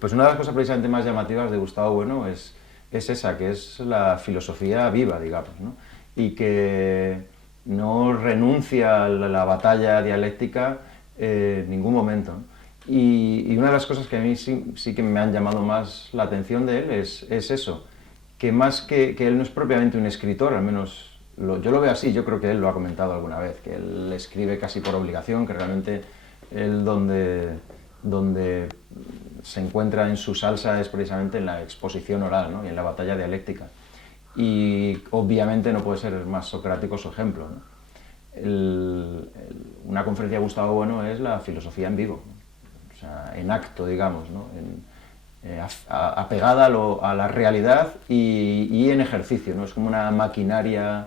Pues una de las cosas precisamente más llamativas de Gustavo Bueno es esa, que es la filosofía viva, digamos, ¿no? Y que no renuncia a la batalla dialéctica en ningún momento, ¿no? Y una de las cosas que a mí sí que me han llamado más la atención de él es eso, que más que él no es propiamente un escritor, al menos yo lo veo así, yo creo que él lo ha comentado alguna vez, que él escribe casi por obligación, que realmente él donde se encuentra en su salsa es precisamente en la exposición oral, ¿no? Y en la batalla dialéctica. Y obviamente no puede ser más socrático su ejemplo, ¿no? Una conferencia de Gustavo Bueno es la filosofía en vivo, ¿no? O sea, en acto, digamos, ¿no? Apegada a la realidad y en ejercicio, ¿no? Es como una maquinaria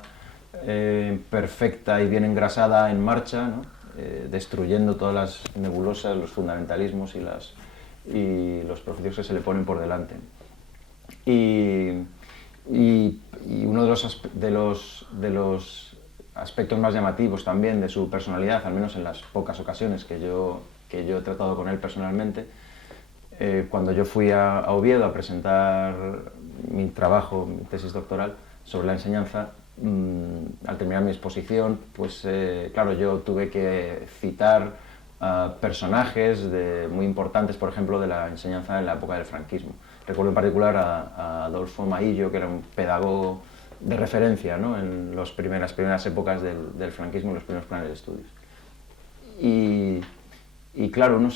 perfecta y bien engrasada en marcha, ¿no? Destruyendo todas las nebulosas, los fundamentalismos y los prejuicios que se le ponen por delante. Y, y uno de los aspectos más llamativos también de su personalidad, al menos en las pocas ocasiones que yo he tratado con él personalmente, cuando yo fui a Oviedo a presentar mi trabajo, mi tesis doctoral sobre la enseñanza, al terminar mi exposición, pues claro, yo tuve que citar a personajes muy importantes, por ejemplo, de la enseñanza en la época del franquismo. Recuerdo en particular a Adolfo Maillo, que era un pedagogo de referencia, ¿no? En las primeras épocas del franquismo y los primeros planes de estudios. Y, y claro, uno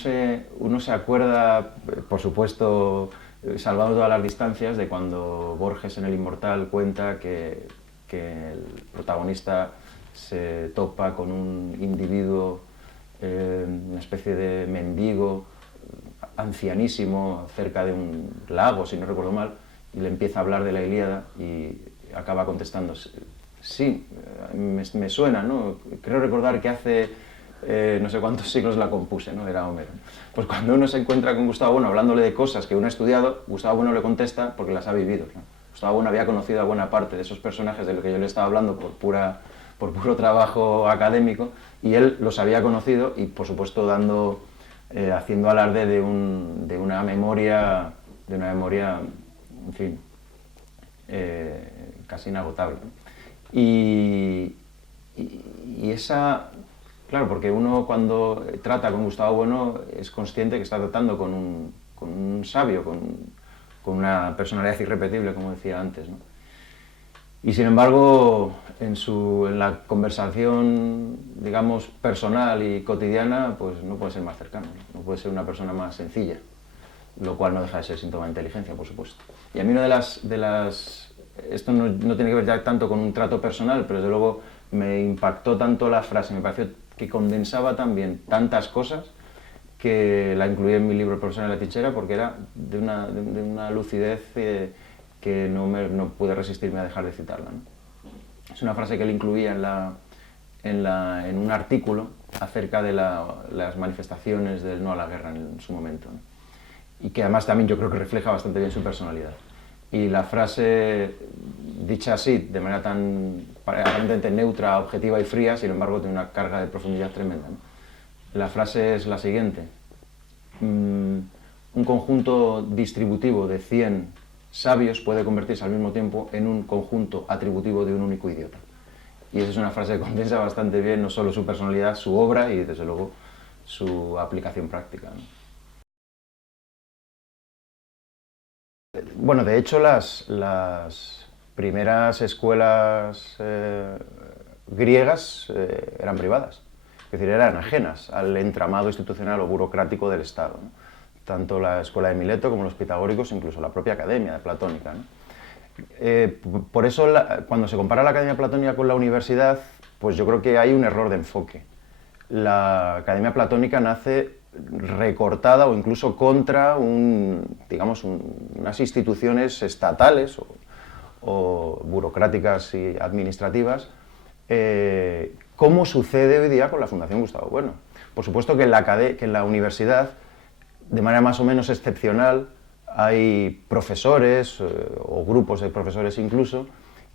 se acuerda, por supuesto, salvando todas las distancias, de cuando Borges en El Inmortal cuenta que el protagonista se topa con un individuo, una especie de mendigo, ancianísimo, cerca de un lago, si no recuerdo mal, y le empieza a hablar de la Ilíada y acaba contestando, sí, me suena, ¿no? Creo recordar que hace no sé cuántos siglos la compuse, ¿no? Era Homero. Pues cuando uno se encuentra con Gustavo Bueno hablándole de cosas que uno ha estudiado, Gustavo Bueno le contesta porque las ha vivido, ¿no? Gustavo Bueno había conocido a buena parte de esos personajes de los que yo le estaba hablando por puro trabajo académico, y él los había conocido y, por supuesto, haciendo alarde de una memoria, en fin, casi inagotable. Y, y esa, claro, porque uno cuando trata con Gustavo Bueno es consciente que está tratando con un sabio, con una personalidad irrepetible, como decía antes, ¿no? Y sin embargo, en la conversación, digamos, personal y cotidiana, pues no puede ser más cercano, no puede ser una persona más sencilla, lo cual no deja de ser síntoma de inteligencia, por supuesto. Y a mí esto no tiene que ver ya tanto con un trato personal, pero desde luego me impactó tanto la frase, me pareció que condensaba también tantas cosas, que la incluí en mi libro El profesor en la trinchera, porque era de una lucidez que no pude resistirme a dejar de citarla, ¿no? Es una frase que él incluía en un artículo acerca de las manifestaciones del no a la guerra en su momento, ¿no? Y que además también yo creo que refleja bastante bien su personalidad. Y la frase, dicha así, de manera tan aparentemente neutra, objetiva y fría, sin embargo tiene una carga de profundidad tremenda, ¿no? La frase es la siguiente: un conjunto distributivo de 100 sabios puede convertirse al mismo tiempo en un conjunto atributivo de un único idiota. Y esa es una frase que condensa bastante bien no solo su personalidad, su obra y, desde luego, su aplicación práctica, ¿no? Bueno, de hecho, las primeras escuelas griegas eran privadas, es decir, eran ajenas al entramado institucional o burocrático del Estado, ¿no? Tanto la escuela de Mileto como los pitagóricos, incluso la propia academia platónica, ¿no? Por eso, cuando se compara la academia platónica con la universidad, pues yo creo que hay un error de enfoque. La academia platónica nace recortada o incluso contra unas instituciones estatales o burocráticas y administrativas, como sucede hoy día con la Fundación Gustavo Bueno. Por supuesto que en la universidad, de manera más o menos excepcional, hay profesores o grupos de profesores incluso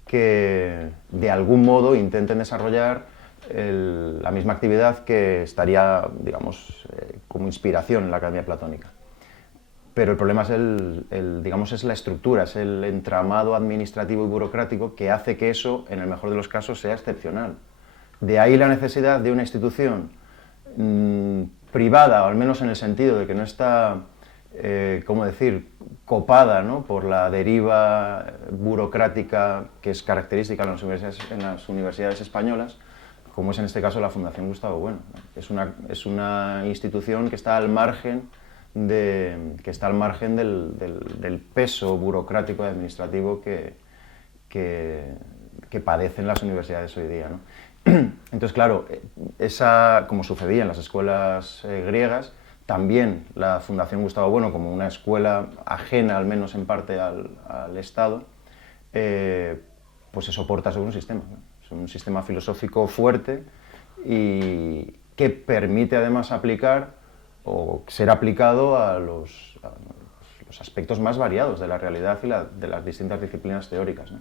que de algún modo intenten desarrollar la misma actividad que estaría, digamos, como inspiración en la academia platónica. pero el problema es digamos, es la estructura, es el entramado administrativo y burocrático que hace que eso, en el mejor de los casos, sea excepcional. De ahí la necesidad de una institución privada, o al menos en el sentido de que no está, ¿cómo decir?, copada, ¿no?, por la deriva burocrática que es característica en las universidades españolas, como es en este caso la Fundación Gustavo Bueno. Es una institución que está al margen, del peso burocrático y administrativo que padecen las universidades hoy día, ¿no? Entonces, claro, como sucedía en las escuelas griegas, también la Fundación Gustavo Bueno, como una escuela ajena, al menos en parte, al Estado, pues se soporta sobre un sistema, ¿no? Es un sistema filosófico fuerte y que permite además aplicar o ser aplicado a los aspectos más variados de la realidad y de las distintas disciplinas teóricas, ¿no?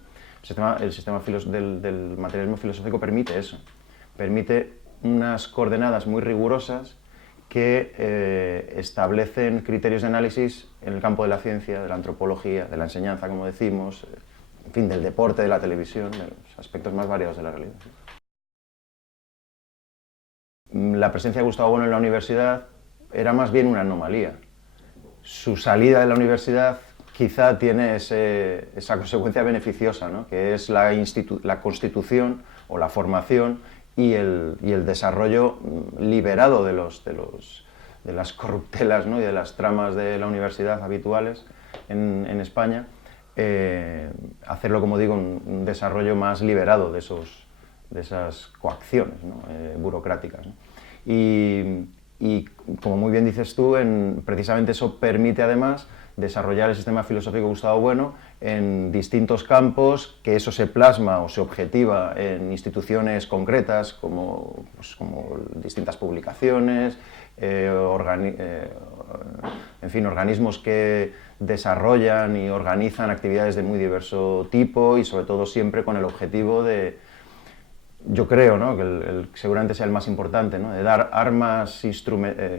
El sistema del materialismo filosófico permite eso, permite unas coordenadas muy rigurosas que establecen criterios de análisis en el campo de la ciencia, de la antropología, de la enseñanza, como decimos, en fin, del deporte, de la televisión, de los aspectos más variados de la realidad. La presencia de Gustavo Bueno en la universidad era más bien una anomalía. Su salida de la universidad quizá tiene esa consecuencia beneficiosa, ¿no?, que es la constitución o la formación y el desarrollo liberado de las corruptelas, ¿no?, y de las tramas de la universidad habituales en España, hacerlo, como digo, un desarrollo más liberado de esas coacciones, ¿no?, burocráticas, ¿no? Y como muy bien dices tú, precisamente eso permite además desarrollar el sistema filosófico Gustavo Bueno en distintos campos, que eso se plasma o se objetiva en instituciones concretas como distintas publicaciones, en fin, organismos que desarrollan y organizan actividades de muy diverso tipo y sobre todo siempre con el objetivo de, yo creo, ¿no?, que seguramente sea el más importante, ¿no?, de dar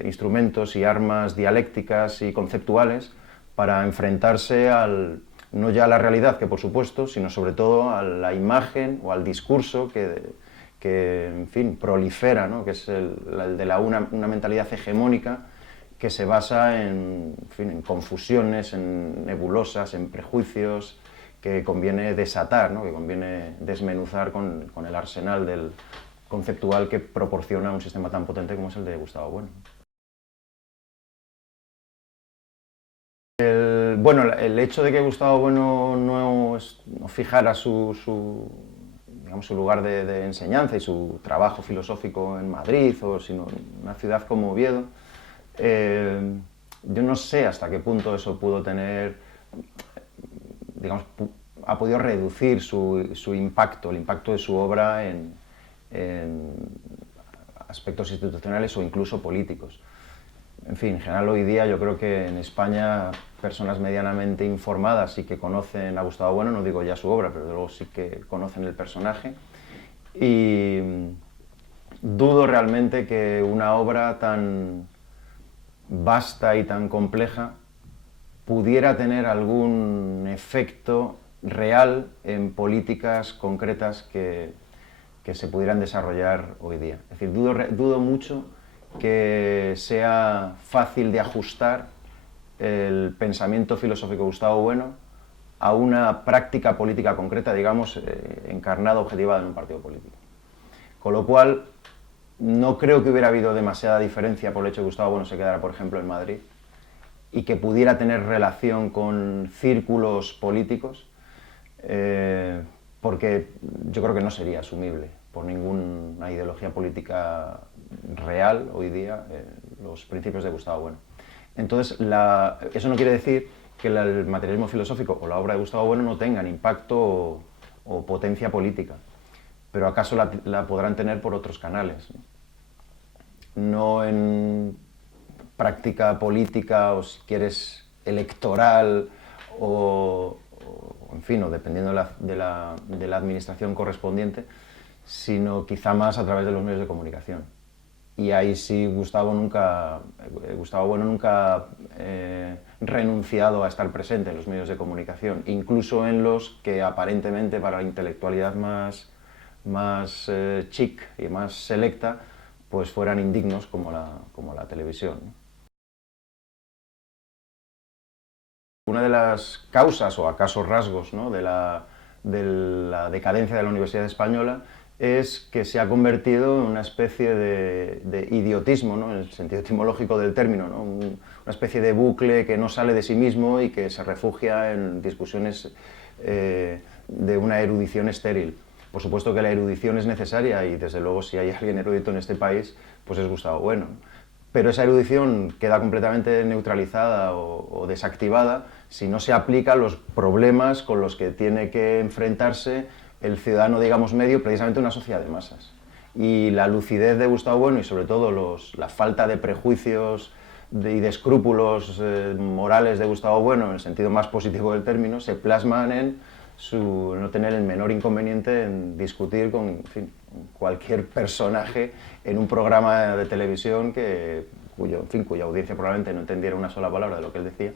instrumentos y armas dialécticas y conceptuales para enfrentarse no ya a la realidad, que por supuesto, sino sobre todo a la imagen o al discurso que en fin, prolifera, ¿no?, que es el de una mentalidad hegemónica que se basa en confusiones, en nebulosas, en prejuicios, que conviene desatar, ¿no?, que conviene desmenuzar con el arsenal conceptual que proporciona un sistema tan potente como es el de Gustavo Bueno. El hecho de que Gustavo Bueno no fijara digamos, su lugar de enseñanza y su trabajo filosófico en Madrid, sino en una ciudad como Oviedo, yo no sé hasta qué punto eso pudo tener, digamos, ha podido reducir su impacto, el impacto de su obra en aspectos institucionales o incluso políticos. En fin, en general hoy día yo creo que en España personas medianamente informadas y que conocen a Gustavo Bueno, no digo ya su obra, pero luego sí que conocen el personaje, y dudo realmente que una obra tan vasta y tan compleja pudiera tener algún efecto real en políticas concretas que se pudieran desarrollar hoy día. Es decir, dudo mucho que sea fácil de ajustar el pensamiento filosófico de Gustavo Bueno a una práctica política concreta, digamos, encarnada, objetivada en un partido político. Con lo cual, no creo que hubiera habido demasiada diferencia por el hecho de que Gustavo Bueno se quedara, por ejemplo, en Madrid, y que pudiera tener relación con círculos políticos, porque yo creo que no sería asumible por ninguna ideología política real hoy día los principios de Gustavo Bueno. Entonces, eso no quiere decir que el materialismo filosófico o la obra de Gustavo Bueno no tengan impacto o potencia política, pero acaso la podrán tener por otros canales, no en práctica política o, si quieres, electoral en fin, o dependiendo de la administración correspondiente, sino quizá más a través de los medios de comunicación. Y ahí sí Gustavo Bueno nunca renunciado a estar presente en los medios de comunicación, incluso en los que aparentemente para la intelectualidad más chic y más selecta, pues fueran indignos como la televisión, ¿no? Una de las causas o acaso rasgos, ¿no?, de la decadencia de la Universidad Española es que se ha convertido en una especie de idiotismo, ¿no?, en el sentido etimológico del término, ¿no?, una especie de bucle que no sale de sí mismo y que se refugia en discusiones de una erudición estéril. Por supuesto que la erudición es necesaria y desde luego si hay alguien erudito en este país, pues es Gustavo Bueno. Pero esa erudición queda completamente neutralizada o desactivada si no se aplica a los problemas con los que tiene que enfrentarse el ciudadano, digamos, medio, precisamente una sociedad de masas. Y la lucidez de Gustavo Bueno y sobre todo la falta de prejuicios y de escrúpulos morales de Gustavo Bueno, en el sentido más positivo del término, se plasman en no tener el menor inconveniente en discutir con, en fin, cualquier personaje en un programa de televisión cuya audiencia probablemente no entendiera una sola palabra de lo que él decía,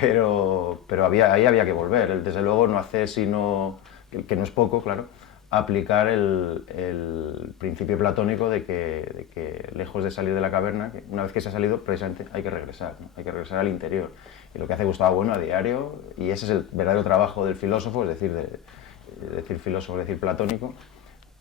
pero ahí había que volver. Él, desde luego, no hace sino, que no es poco, claro, aplicar el principio platónico de que lejos de salir de la caverna, que una vez que se ha salido, precisamente hay que regresar, ¿no? Hay que regresar al interior. Y lo que hace Gustavo Bueno a diario, y ese es el verdadero trabajo del filósofo, es decir, decir filósofo, es decir platónico,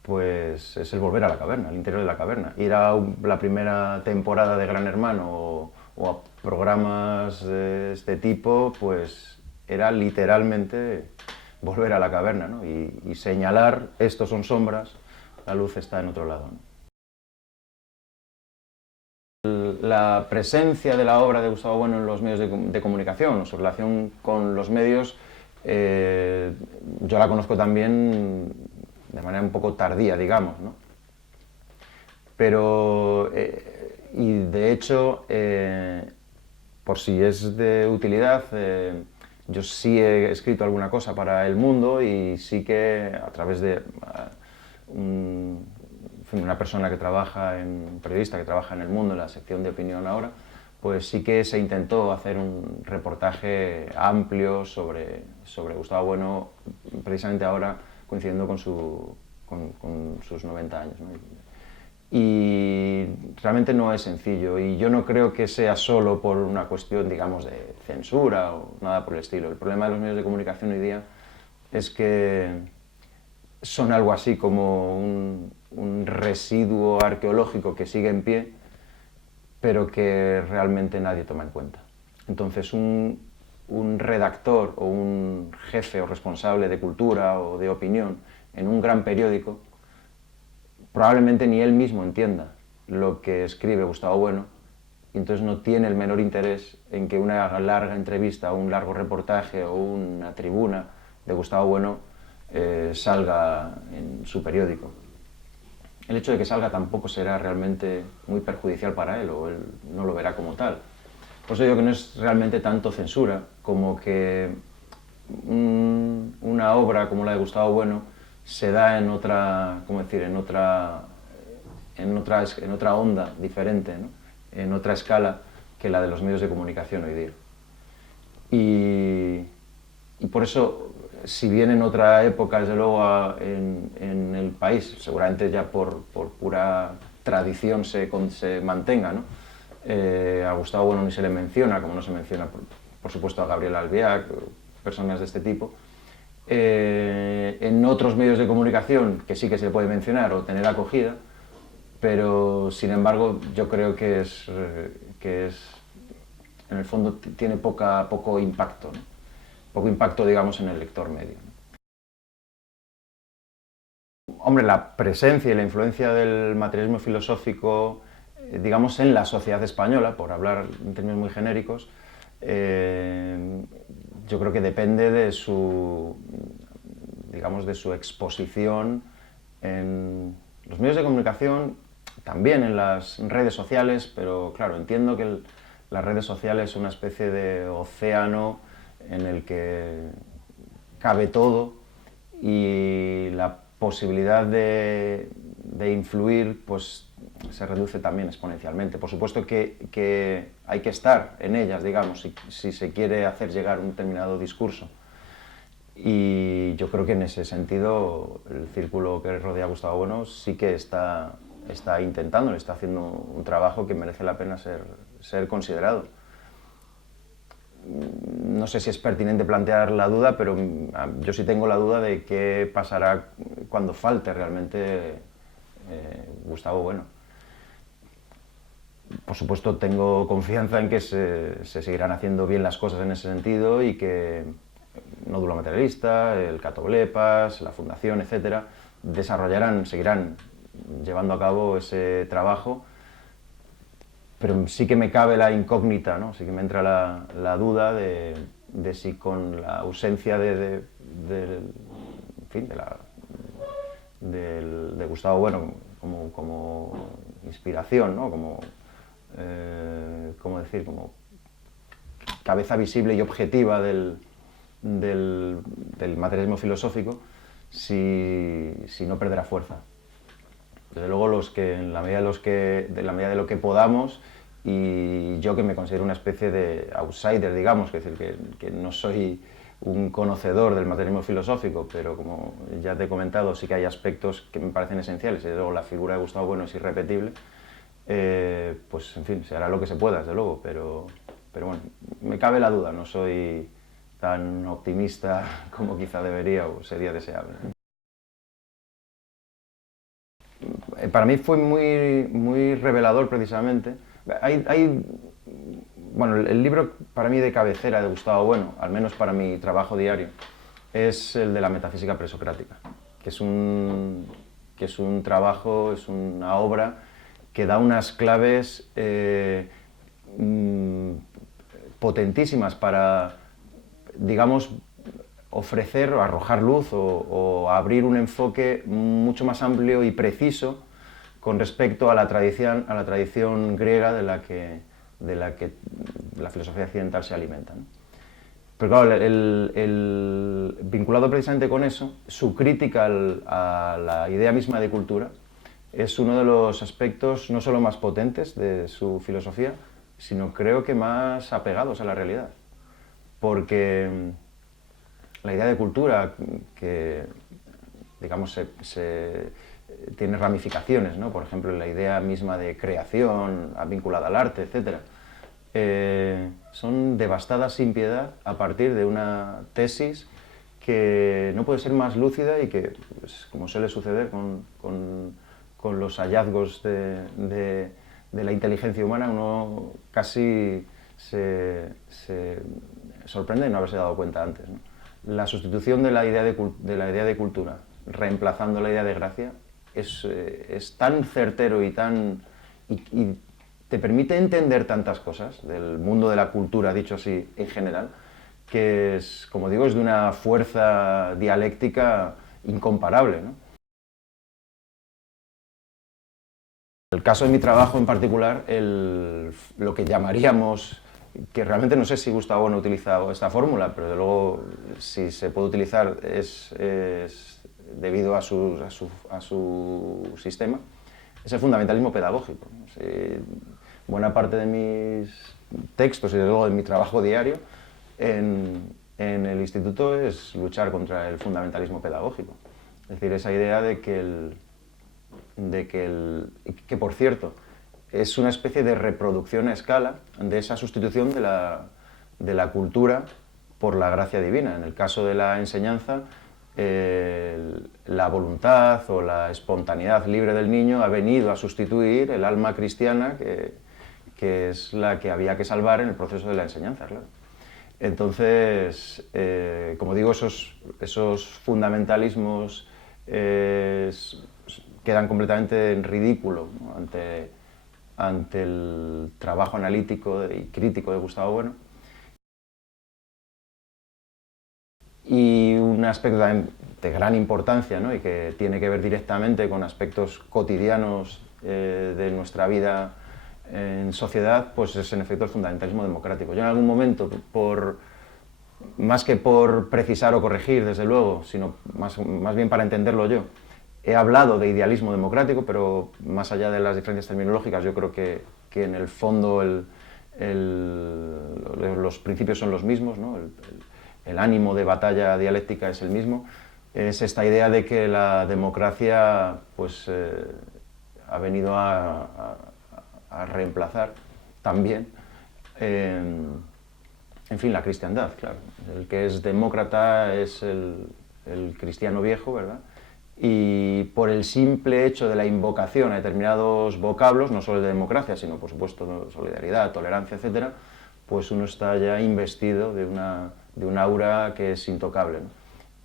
pues es el volver a la caverna, al interior de la caverna. Ir a la primera temporada de Gran Hermano o a programas de este tipo, pues era literalmente volver a la caverna, ¿no? Y señalar, estos son sombras, la luz está en otro lado, ¿no? La presencia de la obra de Gustavo Bueno en los medios de comunicación, o su relación con los medios, yo la conozco también de manera un poco tardía, digamos, ¿no? Pero, y de hecho, por si es de utilidad, yo sí he escrito alguna cosa para El Mundo y sí que a través de una persona que trabaja, un periodista que trabaja en El Mundo, en la sección de opinión ahora, pues sí que se intentó hacer un reportaje amplio sobre Gustavo Bueno, precisamente ahora coincidiendo con sus 90 años, ¿no? Y realmente no es sencillo, y yo no creo que sea solo por una cuestión, digamos, de censura o nada por el estilo. El problema de los medios de comunicación hoy día es que son algo así como un residuo arqueológico que sigue en pie, pero que realmente nadie toma en cuenta. Entonces, un redactor o un jefe o responsable de cultura o de opinión en un gran periódico probablemente ni él mismo entienda lo que escribe Gustavo Bueno, y entonces no tiene el menor interés en que una larga entrevista o un largo reportaje o una tribuna de Gustavo Bueno salga en su periódico. El hecho de que salga tampoco será realmente muy perjudicial para él, o él no lo verá como tal. Por eso digo que no es realmente tanto censura como que una obra como la de Gustavo Bueno se da en otra, ¿cómo decir?, en otra onda diferente, ¿no?, en otra escala que la de los medios de comunicación hoy día. Y por eso, si bien en otra época, desde luego, en el país, seguramente ya por pura tradición se mantenga, ¿no?, a Gustavo Bueno ni se le menciona, como no se menciona, por supuesto, a Gabriel Albiac, personas de este tipo. En otros medios de comunicación, que sí que se le puede mencionar o tener acogida, pero sin embargo yo creo que en el fondo tiene poco impacto, ¿no? Poco impacto, digamos, en el lector medio, ¿no? Hombre, la presencia y la influencia del materialismo filosófico, digamos, en la sociedad española, por hablar en términos muy genéricos, yo creo que depende de digamos, de su exposición en los medios de comunicación, también en las redes sociales, pero claro, entiendo que las redes sociales son una especie de océano en el que cabe todo, y la posibilidad de influir, pues se reduce también exponencialmente. Por supuesto que hay que estar en ellas, digamos, si se quiere hacer llegar un determinado discurso. Y yo creo que en ese sentido el círculo que rodea a Gustavo Bueno sí que está intentando, está haciendo un trabajo que merece la pena ser considerado. No sé si es pertinente plantear la duda, pero yo sí tengo la duda de qué pasará cuando falte realmente Gustavo Bueno. Por supuesto, tengo confianza en que se seguirán haciendo bien las cosas en ese sentido y que Nódulo Materialista, el Catoblepas, la Fundación, etcétera, seguirán llevando a cabo ese trabajo, pero sí que me cabe la incógnita, ¿no? Sí que me entra la duda de si con la ausencia en fin, de Gustavo Bueno como inspiración, ¿no? ¿Cómo decir? Como cabeza visible y objetiva del materialismo filosófico, si no perderá fuerza. Desde luego, en la medida de lo que podamos, y yo que me considero una especie de outsider, digamos, es decir, que no soy un conocedor del materialismo filosófico, pero como ya te he comentado, sí que hay aspectos que me parecen esenciales, y desde luego la figura de Gustavo Bueno es irrepetible, pues en fin, se hará lo que se pueda, desde luego, pero bueno, me cabe la duda, no soy tan optimista como quizá debería o sería deseable. Para mí fue muy revelador precisamente. Bueno, el libro para mí de cabecera de Gustavo Bueno, al menos para mi trabajo diario, es el de la metafísica presocrática, que es un trabajo, es una obra que da unas claves potentísimas para, digamos, ofrecer o arrojar luz o abrir un enfoque mucho más amplio y preciso con respecto a la tradición griega de la que la filosofía occidental se alimenta, ¿no? Pero claro, vinculado precisamente con eso, su crítica a la idea misma de cultura es uno de los aspectos no solo más potentes de su filosofía, sino creo que más apegados a la realidad. Porque la idea de cultura, que digamos tiene ramificaciones, ¿no? Por ejemplo, la idea misma de creación vinculada al arte, etc., son devastadas sin piedad a partir de una tesis que no puede ser más lúcida y que, pues, como suele suceder con los hallazgos de la inteligencia humana, uno casi se sorprende de no haberse dado cuenta antes, ¿no? La sustitución de la idea de cultura, reemplazando la idea de gracia, es tan certero y te permite entender tantas cosas del mundo de la cultura, dicho así, en general, que es, como digo, es de una fuerza dialéctica incomparable, ¿no? En el caso de mi trabajo en particular, lo que llamaríamos, que realmente no sé si Gustavo Bueno ha utilizado esta fórmula, pero de luego si se puede utilizar es debido a su sistema, es el fundamentalismo pedagógico. Buena parte de mis textos y desde luego de mi trabajo diario en el instituto es luchar contra el fundamentalismo pedagógico. Es decir, esa idea de que por cierto, es una especie de reproducción a escala de esa sustitución de la cultura por la gracia divina. En el caso de la enseñanza, la voluntad o la espontaneidad libre del niño ha venido a sustituir el alma cristiana que es la que había que salvar en el proceso de la enseñanza, claro. Entonces, como digo, esos fundamentalismos quedan completamente en ridículo, ¿no? ante el trabajo analítico y crítico de Gustavo Bueno. Y un aspecto también de gran importancia, ¿no? Y que tiene que ver directamente con aspectos cotidianos de nuestra vida en sociedad, pues es en efecto el fundamentalismo democrático. Yo en algún momento, más que por precisar o corregir, desde luego, sino más bien para entenderlo yo, He hablado de idealismo democrático, pero más allá de las diferencias terminológicas, yo creo que en el fondo los principios son los mismos, ¿no? El ánimo de batalla dialéctica es el mismo. Es esta idea de que la democracia pues, ha venido a reemplazar también, en fin, la cristiandad, claro. El que es demócrata es el cristiano viejo, ¿verdad? Y por el simple hecho de la invocación a determinados vocablos, no solo de democracia, sino por supuesto solidaridad, tolerancia, etcétera, pues uno está ya investido de un aura que es intocable, ¿no?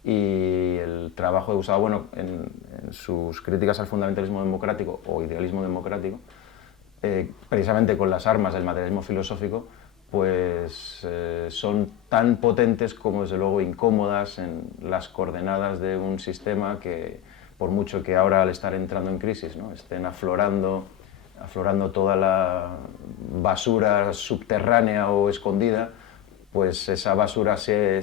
Y el trabajo de Gustavo Bueno en sus críticas al fundamentalismo democrático o idealismo democrático, precisamente con las armas del materialismo filosófico, pues son tan potentes como desde luego incómodas en las coordenadas de un sistema que, por mucho que ahora al estar entrando en crisis, ¿no?, estén aflorando toda la basura subterránea o escondida, pues esa basura se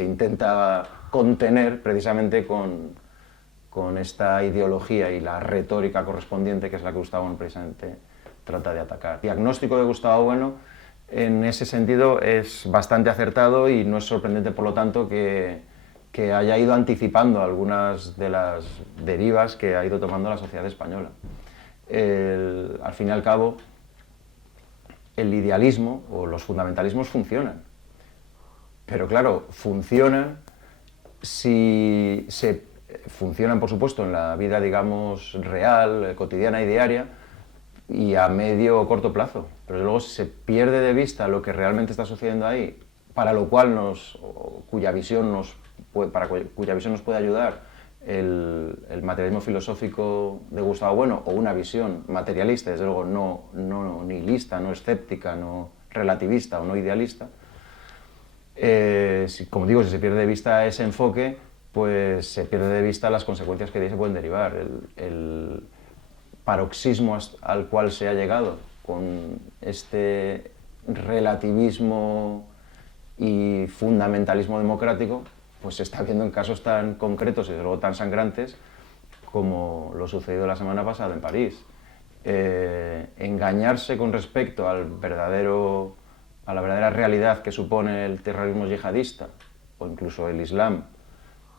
intenta contener precisamente con esta ideología y la retórica correspondiente, que es la que Gustavo Bueno precisamente trata de atacar. El diagnóstico de Gustavo Bueno en ese sentido es bastante acertado y no es sorprendente, por lo tanto, que haya ido anticipando algunas de las derivas que ha ido tomando la sociedad española. Al fin y al cabo, el idealismo o los fundamentalismos funcionan, pero claro, funcionan por supuesto, en la vida, digamos, real, cotidiana y diaria, y a medio o corto plazo. Pero luego si se pierde de vista lo que realmente está sucediendo ahí, para lo cual cuya visión nos puede ayudar el materialismo filosófico de Gustavo Bueno, o una visión materialista, desde luego no nihilista, no escéptica, no relativista o no idealista. Como digo, si se pierde de vista ese enfoque, pues se pierde de vista las consecuencias que de ahí se pueden derivar. El paroxismo al cual se ha llegado con este relativismo y fundamentalismo democrático, pues se está viendo en casos tan concretos y desde luego tan sangrantes como lo sucedido la semana pasada en París. Engañarse con respecto a la verdadera realidad que supone el terrorismo yihadista o incluso el Islam,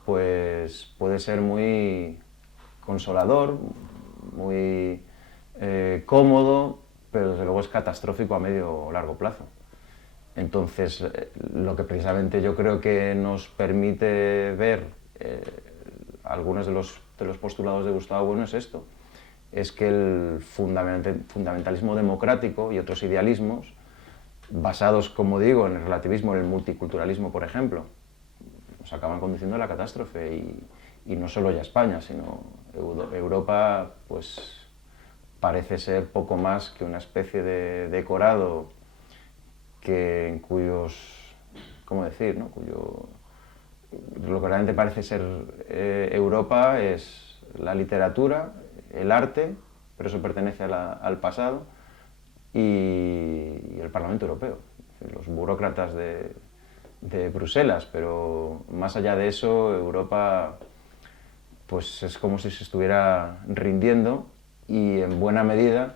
pues puede ser muy consolador, muy cómodo, pero desde luego es catastrófico a medio o largo plazo. Entonces, lo que precisamente yo creo que nos permite ver algunos de los postulados de Gustavo Bueno es esto, es que el fundamentalismo democrático y otros idealismos, basados, como digo, en el relativismo, en el multiculturalismo, por ejemplo, nos acaban conduciendo a la catástrofe, y no solo ya España, sino Europa, pues parece ser poco más que una especie de decorado en cuyos, ¿cómo decir?, ¿no?, lo que realmente parece ser Europa es la literatura, el arte, pero eso pertenece al pasado, y el Parlamento Europeo, los burócratas de Bruselas, pero más allá de eso, Europa pues es como si se estuviera rindiendo, y en buena medida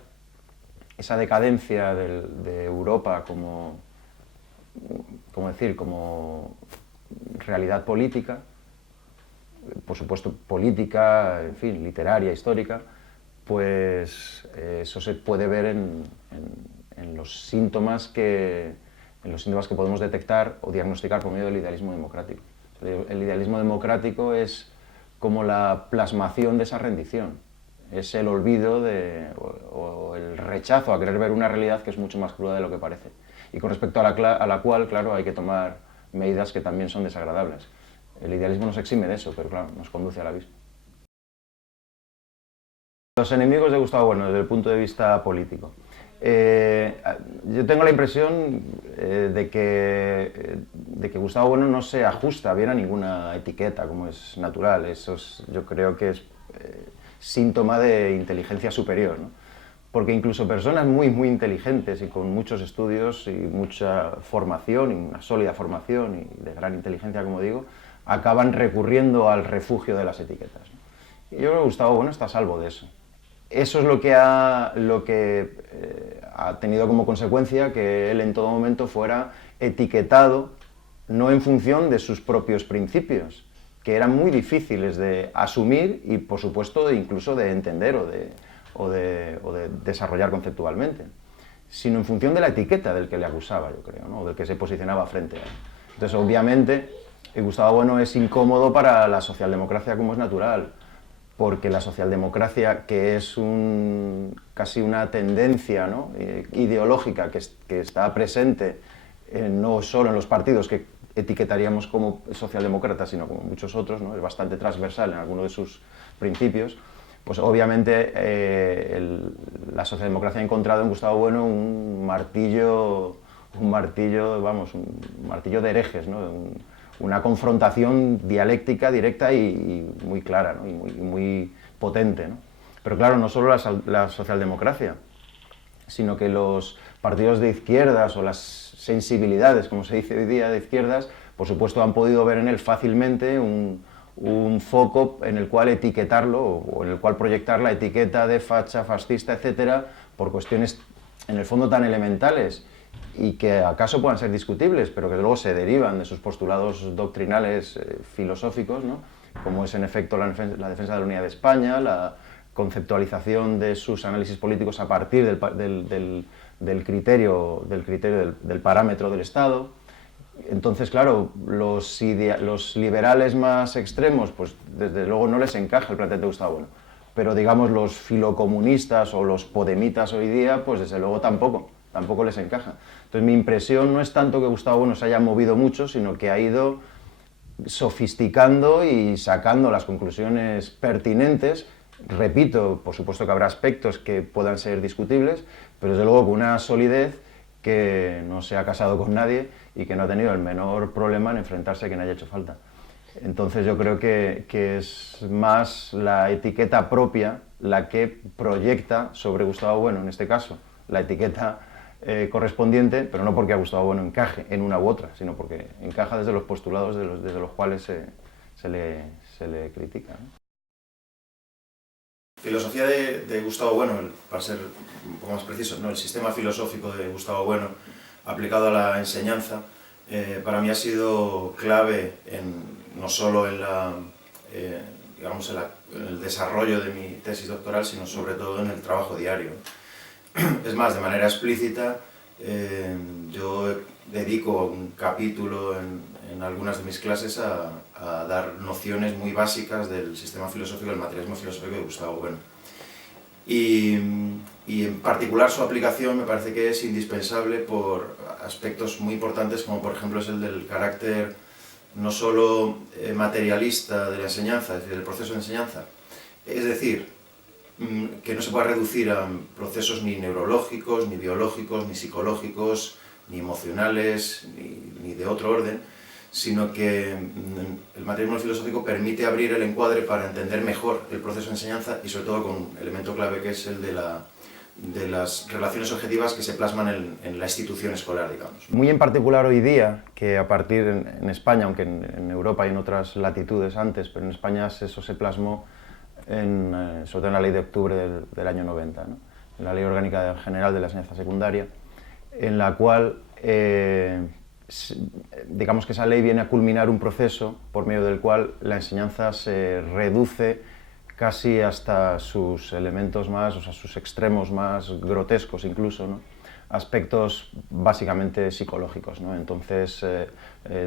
esa decadencia de Europa como realidad política, por supuesto política, en fin, literaria, histórica, pues eso se puede ver en los síntomas que podemos detectar o diagnosticar por medio del idealismo democrático. El idealismo democrático es como la plasmación de esa rendición, es el olvido o el rechazo a querer ver una realidad que es mucho más cruda de lo que parece, y con respecto a la cual, claro, hay que tomar medidas que también son desagradables. El idealismo nos exime de eso, pero claro, nos conduce al abismo. Los enemigos de Gustavo Bueno desde el punto de vista político. Yo tengo la impresión de que Gustavo Bueno no se ajusta bien a ninguna etiqueta, como es natural. Eso yo creo que es síntoma de inteligencia superior, ¿no? Porque incluso personas muy, muy inteligentes y con muchos estudios y mucha formación, y una sólida formación y de gran inteligencia, como digo, acaban recurriendo al refugio de las etiquetas, ¿no? Y yo creo que Gustavo Bueno está a salvo de eso. Eso es lo que ha tenido como consecuencia que él en todo momento fuera etiquetado no en función de sus propios principios, que eran muy difíciles de asumir y, por supuesto, incluso de entender o de desarrollar conceptualmente, sino en función de la etiqueta del que le acusaba, yo creo, ¿no? O del que se posicionaba frente a él. Entonces, obviamente, Gustavo Bueno es incómodo para la socialdemocracia, como es natural, porque la socialdemocracia, que es casi una tendencia, ¿no?, ideológica que está presente no solo en los partidos que etiquetaríamos como socialdemócratas, sino como muchos otros, ¿no?, es bastante transversal en algunos de sus principios, pues obviamente la socialdemocracia ha encontrado en Gustavo Bueno un martillo, vamos, un martillo de herejes, ¿no?, una confrontación dialéctica directa y muy clara, ¿no?, y muy potente, ¿no? Pero claro, no solo la socialdemocracia, sino que los partidos de izquierdas o las sensibilidades, como se dice hoy día, de izquierdas, por supuesto han podido ver en él fácilmente un foco en el cual etiquetarlo o en el cual proyectar la etiqueta de facha, fascista, etcétera, por cuestiones en el fondo tan elementales y que acaso puedan ser discutibles, pero que luego se derivan de sus postulados doctrinales filosóficos, ¿no?, como es en efecto la defensa de la unidad de España, la conceptualización de sus análisis políticos a partir del criterio del parámetro del Estado. Entonces, claro, los liberales más extremos, pues desde luego no les encaja el planteamiento de Gustavo Bueno, pero digamos los filocomunistas o los podemitas hoy día, pues desde luego tampoco les encaja. Entonces mi impresión no es tanto que Gustavo Bueno se haya movido mucho, sino que ha ido sofisticando y sacando las conclusiones pertinentes. Repito, por supuesto que habrá aspectos que puedan ser discutibles, pero desde luego con una solidez que no se ha casado con nadie y que no ha tenido el menor problema en enfrentarse a quien haya hecho falta. Entonces yo creo que es más la etiqueta propia la que proyecta sobre Gustavo Bueno, en este caso, la etiqueta correspondiente, pero no porque a Gustavo Bueno encaje en una u otra, sino porque encaja desde los postulados desde los cuales se le critica, ¿no? Filosofía de Gustavo Bueno, para ser un poco más preciso, ¿no?, el sistema filosófico de Gustavo Bueno aplicado a la enseñanza, para mí ha sido clave no solo en el desarrollo de mi tesis doctoral, sino sobre todo en el trabajo diario. Es más, de manera explícita, yo dedico un capítulo en algunas de mis clases a dar nociones muy básicas del sistema filosófico, del materialismo filosófico de Gustavo Bueno. Y en particular su aplicación me parece que es indispensable por aspectos muy importantes, como por ejemplo es el del carácter no solo materialista de la enseñanza, es decir, del proceso de enseñanza, es decir, que no se puede reducir a procesos ni neurológicos, ni biológicos, ni psicológicos, ni emocionales, ni de otro orden, sino que el materialismo filosófico permite abrir el encuadre para entender mejor el proceso de enseñanza y sobre todo con un elemento clave que es el de las relaciones objetivas que se plasman en la institución escolar, digamos. Muy en particular hoy día, que a partir en España, aunque en Europa y en otras latitudes antes, pero en España eso se plasmó sobre todo en la ley de octubre del año 90, ¿no?, en la Ley Orgánica General de la Enseñanza Secundaria, en la cual digamos que esa ley viene a culminar un proceso por medio del cual la enseñanza se reduce casi hasta sus elementos más, o sea, sus extremos más grotescos incluso, ¿no?, aspectos básicamente psicológicos, ¿no? Entonces,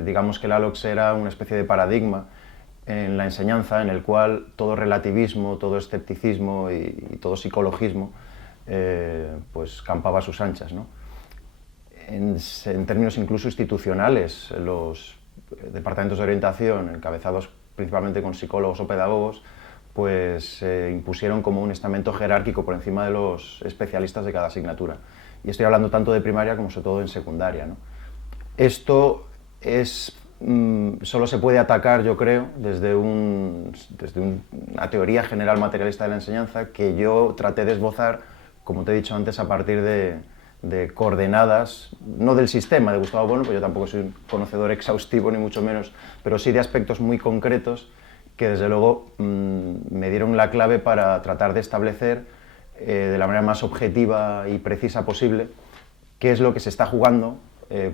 digamos que la LOCSE era una especie de paradigma en la enseñanza en el cual todo relativismo, todo escepticismo y todo psicologismo pues campaba a sus anchas, ¿no? En términos incluso institucionales, los departamentos de orientación, encabezados principalmente con psicólogos o pedagogos, pues se impusieron como un estamento jerárquico por encima de los especialistas de cada asignatura. Y estoy hablando tanto de primaria como sobre todo en secundaria, ¿no? Esto solo se puede atacar, yo creo, desde una teoría general materialista de la enseñanza que yo traté de esbozar, como te he dicho antes, a partir de coordenadas, no del sistema de Gustavo Bueno, pues yo tampoco soy un conocedor exhaustivo ni mucho menos, pero sí de aspectos muy concretos que desde luego me dieron la clave para tratar de establecer de la manera más objetiva y precisa posible qué es lo que se está jugando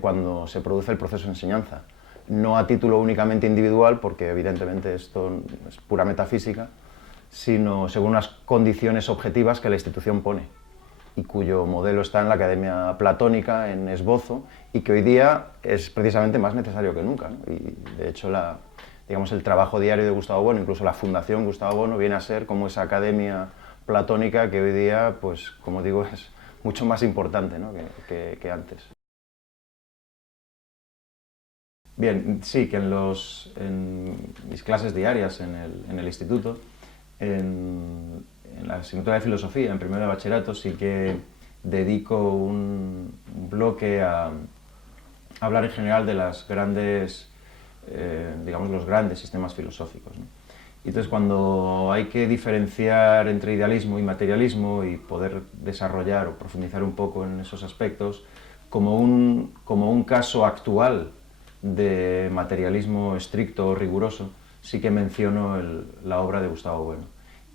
cuando se produce el proceso de enseñanza. No a título únicamente individual, porque evidentemente esto es pura metafísica, sino según unas condiciones objetivas que la institución pone y cuyo modelo está en la Academia Platónica, en esbozo, y que hoy día es precisamente más necesario que nunca, ¿no? Y de hecho digamos, el trabajo diario de Gustavo Bueno, incluso la Fundación Gustavo Bueno, viene a ser como esa academia platónica que hoy día, pues como digo, es mucho más importante, ¿no? que antes. Bien, sí, que en mis clases diarias en el instituto, en la asignatura de filosofía, en primero de bachillerato, sí que dedico un bloque a hablar en general de las grandes, digamos, los grandes sistemas filosóficos, ¿no? Y entonces cuando hay que diferenciar entre idealismo y materialismo y poder desarrollar o profundizar un poco en esos aspectos, como un caso actual de materialismo estricto o riguroso, sí que menciono la obra de Gustavo Bueno.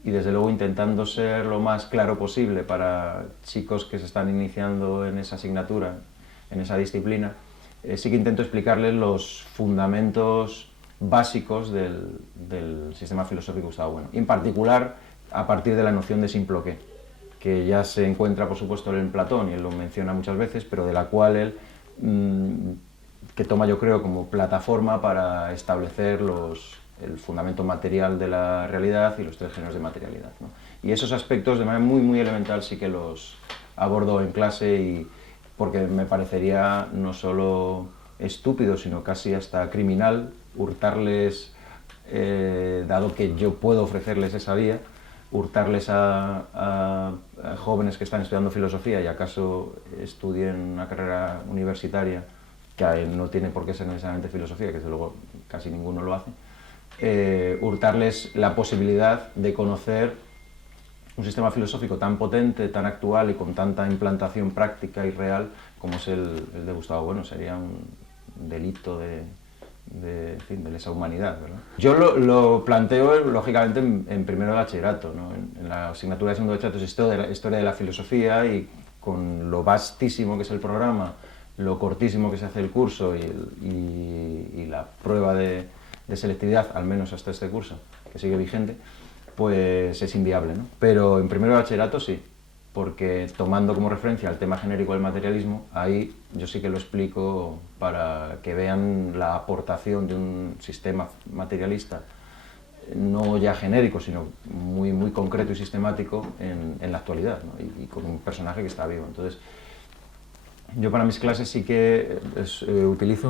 Y desde luego intentando ser lo más claro posible para chicos que se están iniciando en esa asignatura, en esa disciplina, sí que intento explicarles los fundamentos básicos del sistema filosófico de Gustavo Bueno. En particular, a partir de la noción de simple qué, que ya se encuentra, por supuesto, en Platón, y él lo menciona muchas veces, pero de la cual él, que toma, yo creo, como plataforma para establecer el fundamento material de la realidad y los tres géneros de materialidad, ¿no? Y esos aspectos, de manera muy, muy elemental, sí que los abordo en clase, porque me parecería no solo estúpido, sino casi hasta criminal hurtarles, dado que yo puedo ofrecerles esa vía, hurtarles a jóvenes que están estudiando filosofía y acaso estudien una carrera universitaria que no tiene por qué ser necesariamente filosofía, que desde luego casi ninguno lo hace, hurtarles la posibilidad de conocer un sistema filosófico tan potente, tan actual y con tanta implantación práctica y real como es el de Gustavo Bueno. Sería un delito en fin, de lesa humanidad, ¿verdad? Yo lo planteo, lógicamente, en primero de bachillerato, ¿no? En la asignatura de segundo de bachillerato es historia de la filosofía, y con lo vastísimo que es el programa, lo cortísimo que se hace el curso y la prueba de selectividad, al menos hasta este curso, que sigue vigente, pues es inviable, ¿no? Pero en primero de bachillerato sí, porque tomando como referencia el tema genérico del materialismo, ahí yo sí que lo explico para que vean la aportación de un sistema materialista, no ya genérico, sino muy, muy concreto y sistemático en la actualidad, ¿no? Y con un personaje que está vivo. Entonces, yo para mis clases sí que utilizo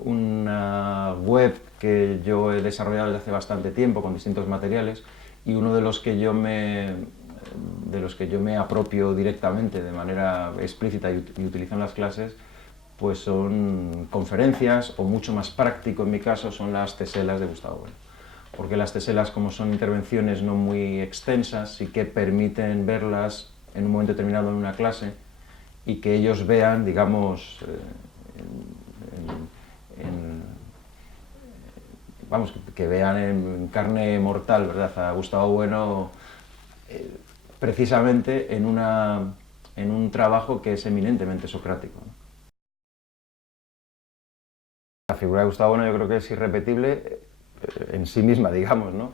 una web que yo he desarrollado desde hace bastante tiempo con distintos materiales, y uno de los que yo me apropio directamente de manera explícita y utilizo en las clases, pues son conferencias, o mucho más práctico en mi caso son las teselas de Gustavo Bueno. Porque las teselas, como son intervenciones no muy extensas, sí que permiten verlas en un momento determinado en una clase, y que ellos vean, digamos, vamos, que vean en carne mortal, ¿verdad?, a Gustavo Bueno, precisamente en un trabajo que es eminentemente socrático, ¿no? La figura de Gustavo Bueno yo creo que es irrepetible en sí misma, digamos, ¿no?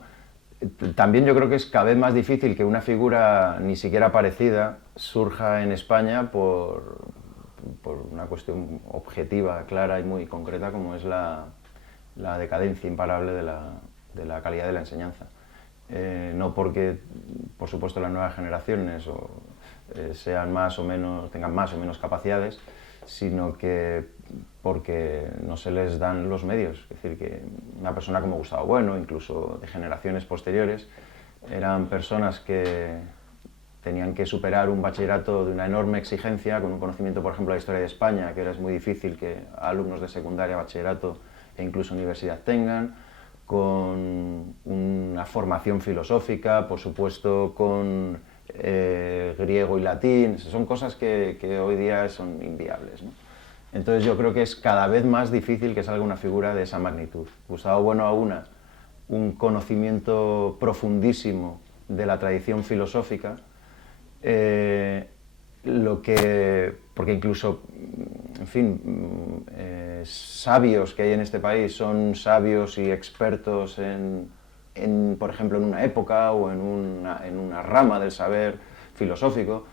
También yo creo que es cada vez más difícil que una figura ni siquiera parecida surja en España por una cuestión objetiva, clara y muy concreta, como es la decadencia imparable de la calidad de la enseñanza. No porque, por supuesto, las nuevas generaciones sean más o menos, tengan más o menos capacidades, sino que porque no se les dan los medios. Es decir, que una persona como Gustavo Bueno, incluso de generaciones posteriores, eran personas que tenían que superar un bachillerato de una enorme exigencia, con un conocimiento, por ejemplo, de la historia de España, que es muy difícil que alumnos de secundaria, bachillerato e incluso universidad tengan, con una formación filosófica, por supuesto, con griego y latín. Son cosas que hoy día son inviables, ¿no? Entonces yo creo que es cada vez más difícil que salga una figura de esa magnitud. Gustavo Bueno un conocimiento profundísimo de la tradición filosófica, porque incluso, en fin, sabios que hay en este país son sabios y expertos por ejemplo, en una época o en una rama del saber filosófico.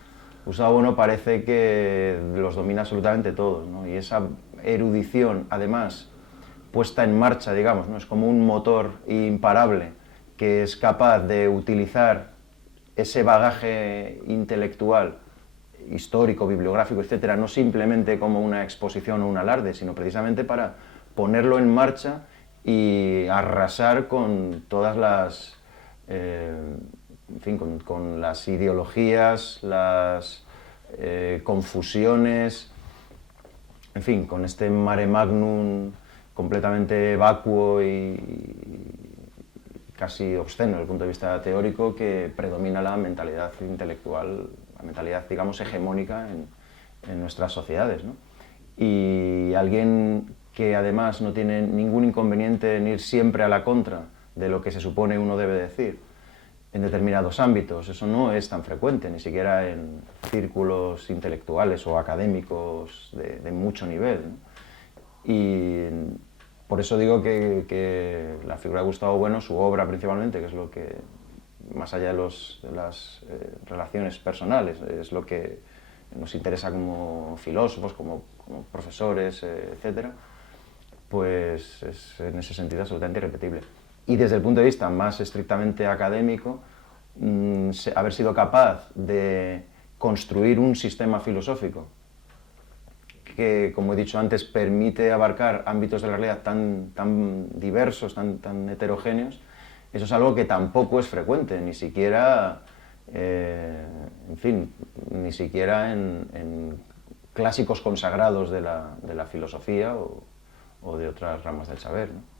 Gustavo Bueno parece que los domina absolutamente todos, ¿no? Y esa erudición, además, puesta en marcha, digamos, ¿no? Es como un motor imparable que es capaz de utilizar ese bagaje intelectual, histórico, bibliográfico, etcétera, no simplemente como una exposición o un alarde, sino precisamente para ponerlo en marcha y arrasar con todas las, en fin, con las ideologías, las confusiones, en fin, con este mare magnum completamente vacuo y casi obsceno desde el punto de vista teórico que predomina la mentalidad intelectual, la mentalidad, digamos, hegemónica en nuestras sociedades, ¿no? Y alguien que además no tiene ningún inconveniente en ir siempre a la contra de lo que se supone uno debe decir en determinados ámbitos, eso no es tan frecuente, ni siquiera en círculos intelectuales o académicos de mucho nivel, ¿no? Y por eso digo que la figura de Gustavo Bueno, su obra principalmente, que es lo que, más allá de las relaciones personales, es lo que nos interesa como filósofos, como profesores, etcétera, pues es en ese sentido absolutamente irrepetible. Y desde el punto de vista más estrictamente académico, haber sido capaz de construir un sistema filosófico que, como he dicho antes, permite abarcar ámbitos de la realidad tan diversos, tan heterogéneos, eso es algo que tampoco es frecuente, ni siquiera, en fin, ni siquiera en clásicos consagrados de la filosofía o de otras ramas del saber, ¿no?